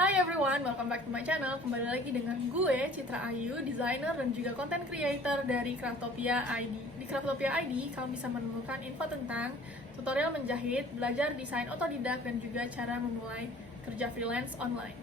Hai everyone, welcome back to my channel. Kembali lagi dengan gue, Citra Ayu, desainer dan juga content creator dari Craftopia ID. Di Craftopia ID, kamu bisa menemukan info tentang tutorial menjahit, belajar desain otodidak, dan juga cara memulai kerja freelance online.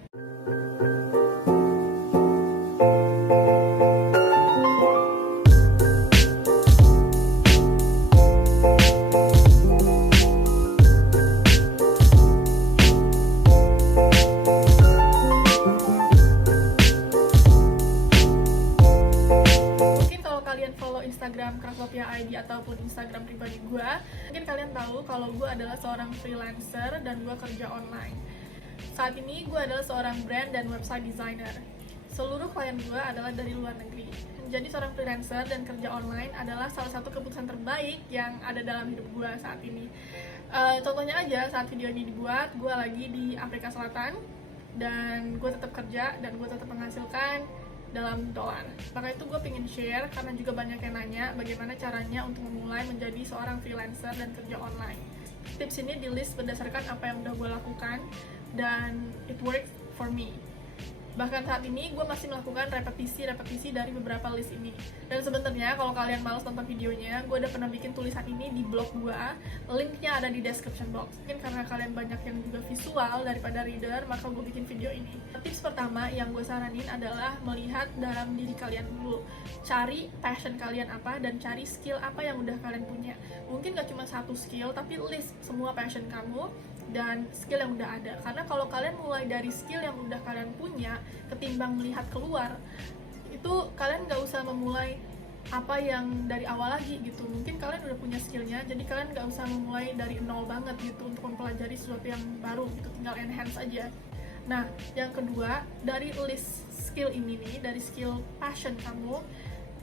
Instagram Craftopia ID ataupun Instagram pribadi gue, mungkin kalian tahu kalau gue adalah seorang freelancer dan gue kerja online. Saat ini gue adalah seorang brand dan website designer. Seluruh klien gue adalah dari luar negeri. Menjadi seorang freelancer dan kerja online adalah salah satu keputusan terbaik yang ada dalam hidup gue saat ini. Contohnya aja, saat video ini dibuat, gue lagi di Afrika Selatan dan gue tetap kerja dan gue tetap menghasilkan dalam dolar. Maka itu gue pengen share karena juga banyak yang nanya bagaimana caranya untuk memulai menjadi seorang freelancer dan kerja online. Tips ini di list berdasarkan apa yang udah gue lakukan dan it works for me. Bahkan saat ini gue masih melakukan repetisi dari beberapa list ini. Dan sebenarnya kalau kalian malas nonton videonya, gue udah pernah bikin tulisan ini di blog gue. Linknya ada di description box. Mungkin karena kalian banyak yang juga visual daripada reader, maka gue bikin video ini. Tips pertama yang gue saranin adalah melihat dalam diri kalian dulu. Cari passion kalian apa dan cari skill apa yang udah kalian punya. Mungkin gak cuma satu skill, tapi list semua passion kamu dan skill yang udah ada. Karena kalau kalian mulai dari skill yang udah kalian punya ketimbang melihat keluar, itu kalian gak usah memulai apa yang dari awal lagi gitu. Mungkin kalian udah punya skillnya, jadi kalian gak usah memulai dari nol banget gitu untuk mempelajari sesuatu yang baru gitu, tinggal enhance aja. Nah, yang kedua, dari list skill ini nih, dari skill passion kamu,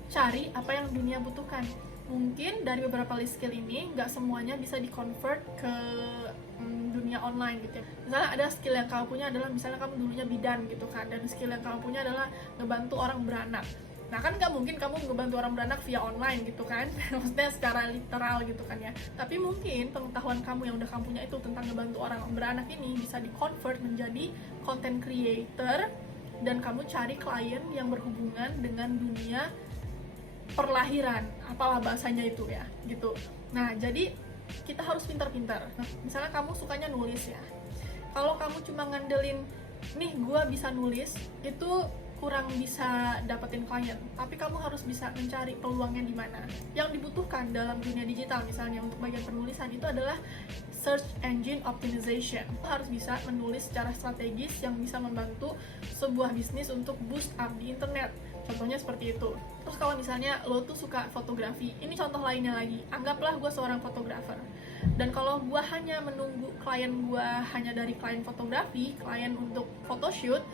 cari apa yang dunia butuhkan. Mungkin dari beberapa list skill ini nggak semuanya bisa di-convert ke dunia online gitu ya. Misalnya ada skill yang kamu punya adalah misalnya kamu dulunya bidan gitu kan, dan skill yang kamu punya adalah ngebantu orang beranak. Nah kan nggak mungkin kamu ngebantu orang beranak via online gitu kan, maksudnya secara literal gitu kan ya. Tapi mungkin pengetahuan kamu yang udah kamu punya itu tentang ngebantu orang beranak ini bisa di-convert menjadi content creator, dan kamu cari klien yang berhubungan dengan dunia perlahiran, apalah bahasanya itu ya, gitu. Nah, jadi kita harus pintar-pintar. Nah, misalnya kamu sukanya nulis ya. Kalau kamu cuma ngandelin, nih gue bisa nulis, itu kurang bisa dapetin klien. Tapi kamu harus bisa mencari peluangnya di mana. Yang dibutuhkan dalam dunia digital misalnya untuk bagian penulisan itu adalah search engine optimization. Lo harus bisa menulis secara strategis yang bisa membantu sebuah bisnis untuk boost up di internet. Contohnya seperti itu. Terus kalau misalnya lo tuh suka fotografi, ini contoh lainnya lagi. Anggaplah gue seorang fotografer. Dan kalau gue hanya menunggu klien gue hanya dari klien fotografi, klien untuk photoshoot,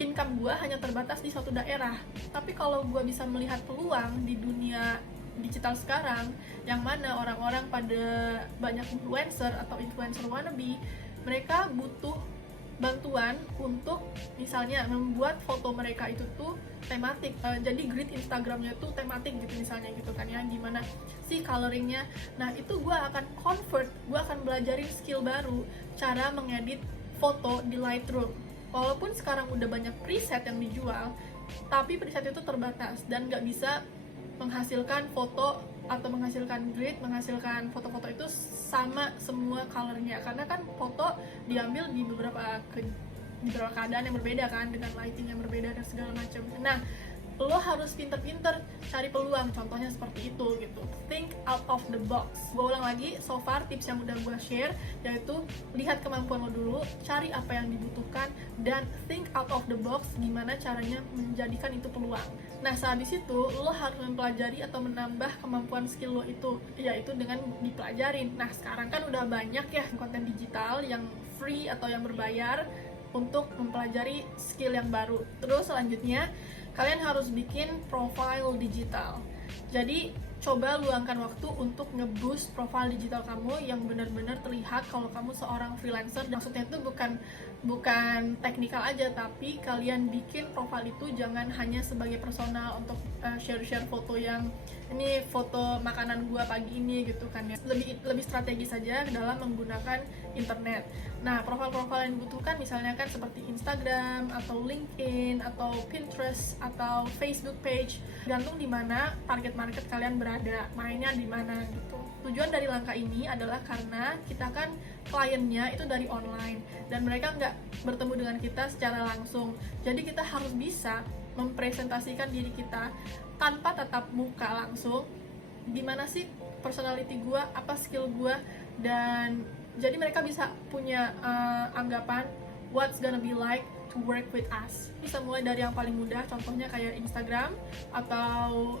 income gue hanya terbatas di suatu daerah. Tapi kalau gue bisa melihat peluang di dunia digital sekarang, yang mana orang-orang pada banyak influencer atau influencer wannabe, mereka butuh bantuan untuk misalnya membuat foto mereka itu tuh tematik, jadi grid Instagramnya tuh tematik gitu misalnya gitu kan ya, gimana sih coloringnya. Nah itu gue akan convert, gue akan belajarin skill baru, cara mengedit foto di Lightroom. Walaupun sekarang udah banyak preset yang dijual, tapi preset itu terbatas dan gak bisa menghasilkan foto atau menghasilkan grid, menghasilkan foto-foto itu sama semua colornya, karena kan foto diambil di beberapa keadaan yang berbeda kan, dengan lighting yang berbeda dan segala macam. Nah, lo harus pinter-pinter cari peluang, contohnya seperti itu gitu. Think out of the box. Gue ulang lagi, so far tips yang udah gue share yaitu lihat kemampuan lo dulu, cari apa yang dibutuhkan, dan think out of the box, gimana caranya menjadikan itu peluang. Nah, sehabis itu lo harus mempelajari atau menambah kemampuan skill lo itu, yaitu dengan dipelajarin. Nah, sekarang kan udah banyak ya konten digital yang free atau yang berbayar untuk mempelajari skill yang baru. Terus selanjutnya kalian harus bikin profile digital. Jadi coba luangkan waktu untuk nge-boost profile digital kamu yang benar-benar terlihat kalau kamu seorang freelancer. Maksudnya itu bukan bukan teknikal aja, tapi kalian bikin profil itu jangan hanya sebagai personal untuk share-share foto yang ini foto makanan gua pagi ini gitu kan ya. Lebih strategis saja dalam menggunakan internet. Nah, profil-profil yang dibutuhkan misalnya kan seperti Instagram atau LinkedIn atau Pinterest atau Facebook page, gantung di mana target market kalian berada, mainnya di mana gitu. Tujuan dari langkah ini adalah karena kita kan kliennya itu dari online dan mereka nggak bertemu dengan kita secara langsung, jadi kita harus bisa mempresentasikan diri kita tanpa tatap muka langsung, gimana sih personality gue, apa skill gue, dan jadi mereka bisa punya anggapan what's gonna be like to work with us. Bisa mulai dari yang paling mudah, contohnya kayak Instagram atau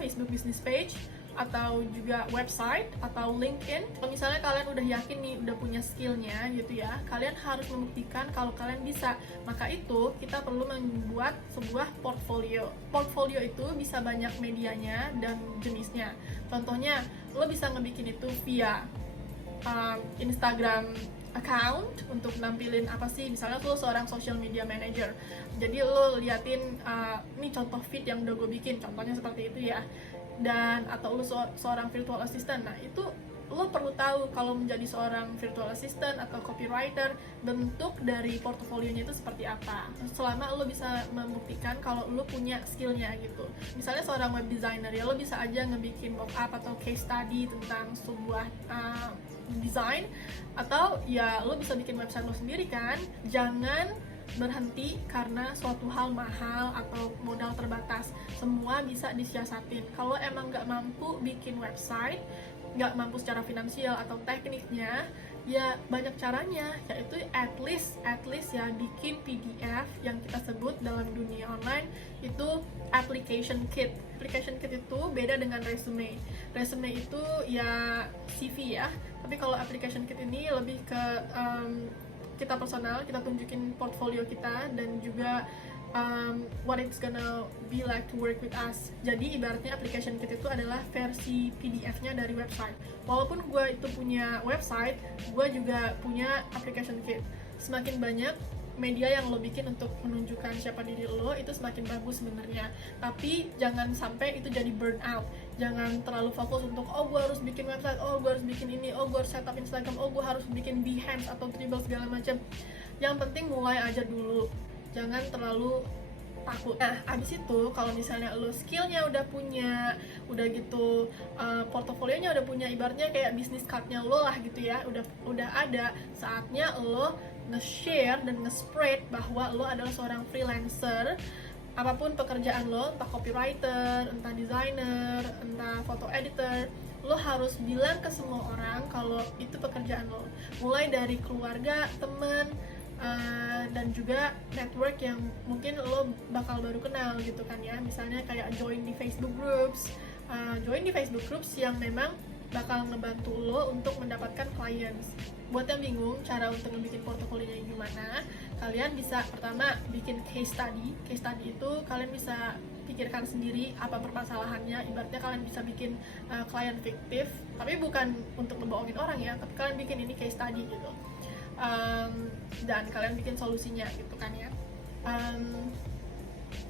Facebook business page atau juga website atau LinkedIn. Kalau misalnya kalian udah yakin nih, udah punya skillnya gitu ya, kalian harus membuktikan kalau kalian bisa. Maka itu kita perlu membuat sebuah portfolio. Portfolio itu bisa banyak medianya dan jenisnya. Contohnya lo bisa ngebikin itu via Instagram account untuk nampilin apa sih, misalnya lo seorang social media manager, jadi lo liatin ini contoh feed yang udah gue bikin, contohnya seperti itu ya. Dan atau lo seorang virtual assistant, nah itu lo perlu tahu kalau menjadi seorang virtual assistant atau copywriter, bentuk dari portofolionya itu seperti apa, selama lo bisa membuktikan kalau lo punya skillnya gitu. Misalnya seorang web designer ya, lo bisa aja ngebikin mock-up atau case study tentang sebuah desain, atau ya lo bisa bikin website lo sendiri kan. Jangan berhenti karena suatu hal mahal atau modal terbatas, semua bisa disiasatin. Kalau emang nggak mampu bikin website, nggak mampu secara finansial atau tekniknya, ya banyak caranya, yaitu at least ya bikin PDF yang kita sebut dalam dunia online itu application kit. Application kit itu beda dengan resume. Resume itu ya CV ya, tapi kalau application kit ini lebih ke kita personal, kita tunjukin portfolio kita dan juga what it's gonna be like to work with us. Jadi ibaratnya application kit itu adalah versi PDF-nya dari website. Walaupun gue itu punya website, gue juga punya application kit. Semakin banyak media yang lo bikin untuk menunjukkan siapa diri lo, itu semakin bagus sebenarnya. Tapi jangan sampai itu jadi burnout. Jangan terlalu fokus untuk gue harus bikin website, gue harus bikin ini, gue harus setup Instagram, gue harus bikin Behance atau Dribbble segala macam. Yang penting mulai aja dulu. Jangan terlalu takut. Nah, abis itu kalau misalnya lo skillnya udah punya, udah gitu portofolionya udah punya, ibaratnya kayak bisnis cardnya lo lah gitu ya, udah ada, saatnya lo nge-share dan nge-spread bahwa lo adalah seorang freelancer. Apapun pekerjaan lo, entah copywriter, entah designer, entah foto editor, lo harus bilang ke semua orang kalau itu pekerjaan lo. Mulai dari keluarga, temen, dan juga network yang mungkin lo bakal baru kenal gitu kan ya. Misalnya kayak join di Facebook groups yang memang bakal ngebantu lo untuk mendapatkan clients. Buat yang bingung cara untuk membuat portofolionya gimana, kalian bisa pertama bikin case study. Case study itu kalian bisa pikirkan sendiri apa permasalahannya. Ibaratnya kalian bisa bikin klien fiktif, tapi bukan untuk ngebohongin orang ya, tapi kalian bikin ini case study gitu. Dan kalian bikin solusinya gitu kan ya.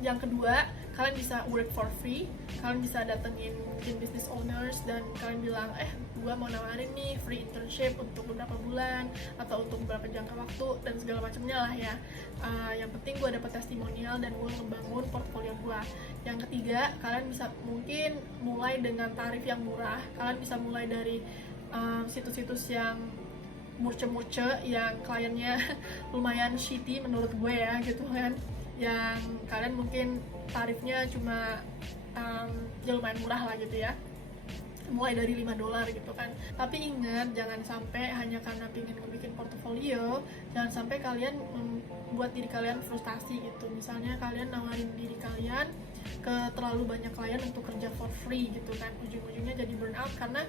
Yang kedua, kalian bisa work for free. Kalian bisa datengin mungkin business owners dan kalian bilang, gue mau nawarin nih free internship untuk beberapa bulan atau untuk beberapa jangka waktu dan segala macamnya lah ya. Yang penting gue dapat testimonial dan gue ngebangun portfolio gue. Yang ketiga, kalian bisa mungkin mulai dengan tarif yang murah. Kalian bisa mulai dari situs-situs yang murce-murce yang kliennya lumayan shitty menurut gue ya gitu kan, yang kalian mungkin tarifnya cuma ya lumayan murah lah gitu ya, mulai dari $5 gitu kan. Tapi ingat, jangan sampai hanya karena pengen ngebikin portofolio, jangan sampai kalian membuat diri kalian frustasi gitu. Misalnya kalian nawarin diri kalian ke terlalu banyak klien untuk kerja for free gitu kan, ujung-ujungnya jadi burnout karena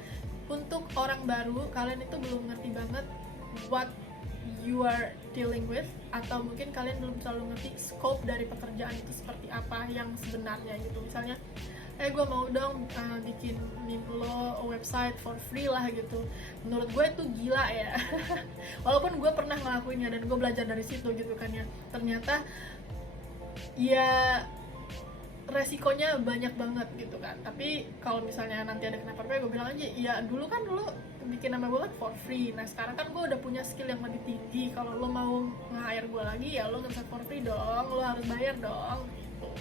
untuk orang baru kalian itu belum ngerti banget what you are dealing with, atau mungkin kalian belum terlalu ngerti scope dari pekerjaan itu seperti apa yang sebenarnya gitu. Misalnya gue mau dong bikin lo website for free lah gitu. Menurut gue itu gila ya. Walaupun gue pernah ngelakuinnya dan gue belajar dari situ gitu kan ya, ternyata ya resikonya banyak banget gitu kan. Tapi kalau misalnya nanti ada kenapa-napa, gue bilang aja ya dulu kan lo bikin nama gue kan for free, nah sekarang kan gue udah punya skill yang lebih tinggi. Kalau lo mau nge-hire gue lagi ya lo nggak bisa for free dong, lo harus bayar dong gitu.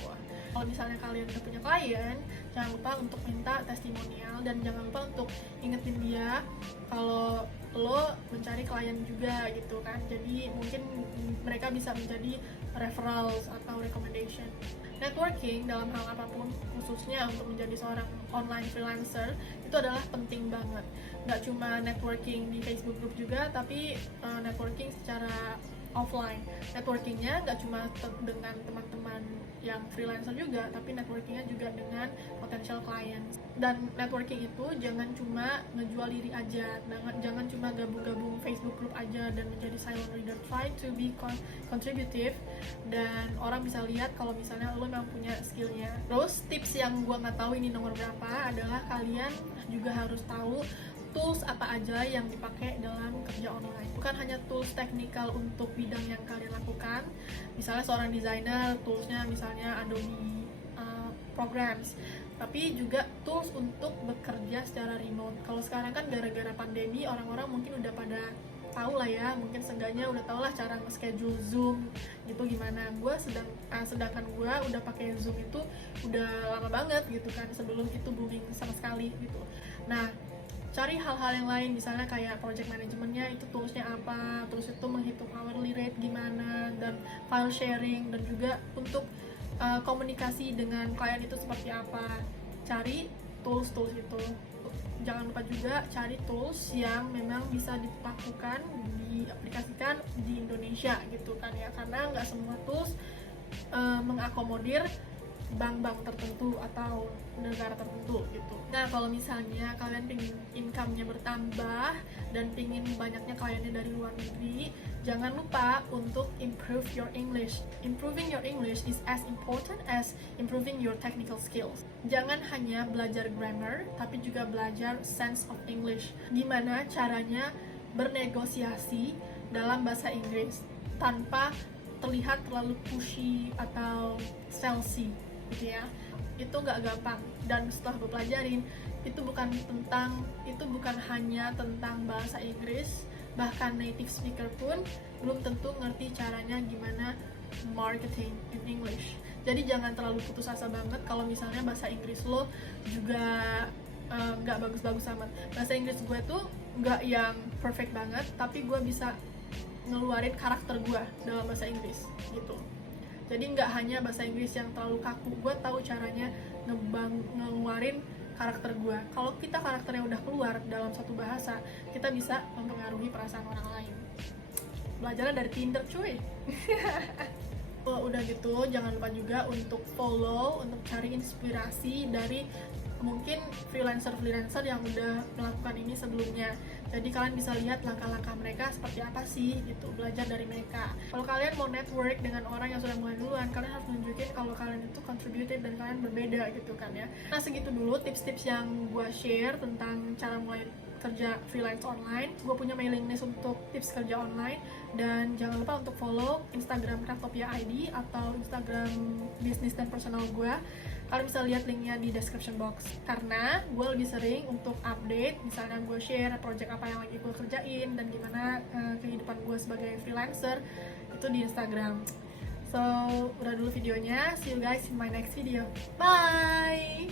Kalau misalnya kalian udah punya klien, jangan lupa untuk minta testimonial, dan jangan lupa untuk ingetin dia kalau lo mencari klien juga gitu kan. Jadi mungkin mereka bisa menjadi referrals atau recommendation. Networking dalam hal apapun, khususnya untuk menjadi seorang online freelancer, itu adalah penting banget. Nggak cuma networking di Facebook group juga, tapi networking secara offline. Networkingnya nggak cuma dengan teman-teman yang freelancer juga, tapi networkingnya juga dengan potential clients. Dan networking itu jangan cuma ngejual diri aja, jangan cuma gabung-gabung Facebook group aja dan menjadi silent reader. Try to be contributive, dan orang bisa lihat kalau misalnya lo memang punya skillnya. Terus tips yang gue nggak tahu ini nomor berapa adalah kalian juga harus tahu tools apa aja yang dipakai dalam kerja online. Bukan hanya tools teknikal untuk bidang yang kalian lakukan. Misalnya seorang desainer, toolsnya misalnya Adobe Programs, tapi juga tools untuk bekerja secara remote. Kalau sekarang kan gara-gara pandemi, orang-orang mungkin udah pada tahu lah ya, mungkin seenggaknya udah tau lah cara nge-schedule Zoom gitu gimana. Sedangkan gue udah pakai Zoom itu udah lama banget gitu kan, sebelum itu booming sama sekali gitu. Nah, cari hal-hal yang lain, misalnya kayak project manajemennya itu toolsnya apa, terus itu menghitung hourly rate gimana, dan file sharing, dan juga untuk komunikasi dengan klien itu seperti apa. Cari tools itu. Jangan lupa juga cari tools yang memang bisa dilakukan, diaplikasikan di Indonesia gitu kan ya, karena nggak semua tools mengakomodir bank-bank tertentu atau negara tertentu gitu. Nah, kalau misalnya kalian pengen income-nya bertambah dan pengen banyaknya kliennya dari luar negeri, jangan lupa untuk improve your English. Improving your English is as important as improving your technical skills. Jangan hanya belajar grammar, tapi juga belajar sense of English. Gimana caranya bernegosiasi dalam bahasa Inggris tanpa terlihat terlalu pushy atau salesy gitu ya. Itu nggak gampang, dan setelah gue pelajarin, itu bukan hanya tentang bahasa Inggris, bahkan native speaker pun belum tentu ngerti caranya gimana marketing in English. Jadi jangan terlalu putus asa banget kalau misalnya bahasa Inggris lo juga nggak bagus-bagus amat. Bahasa Inggris gue tuh nggak yang perfect banget, tapi gue bisa ngeluarin karakter gue dalam bahasa Inggris gitu. Jadi nggak hanya bahasa Inggris yang terlalu kaku, gue tahu caranya ngeluarin karakter gue. Kalau kita karakternya udah keluar dalam satu bahasa, kita bisa mempengaruhi perasaan orang lain. Belajarnya dari Tinder cuy. Kalau udah gitu, jangan lupa juga untuk follow, untuk cari inspirasi dari mungkin freelancer yang udah melakukan ini sebelumnya. Jadi kalian bisa lihat langkah-langkah mereka seperti apa sih gitu, belajar dari mereka. Kalau kalian mau network dengan orang yang sudah mulai duluan, kalian harus nunjukin kalau kalian itu contributed dan kalian berbeda gitu kan ya. Nah, segitu dulu tips-tips yang gue share tentang cara mulai kerja freelance online. Gue punya mailing list untuk tips kerja online, dan jangan lupa untuk follow Instagram Craftopia ID atau Instagram bisnis dan personal gue. Kalian bisa lihat linknya di description box, karena gue lebih sering untuk update, misalnya gue share project apa yang lagi gue kerjain dan gimana kehidupan gue sebagai freelancer itu di Instagram. So, udah dulu videonya, see you guys in my next video, bye.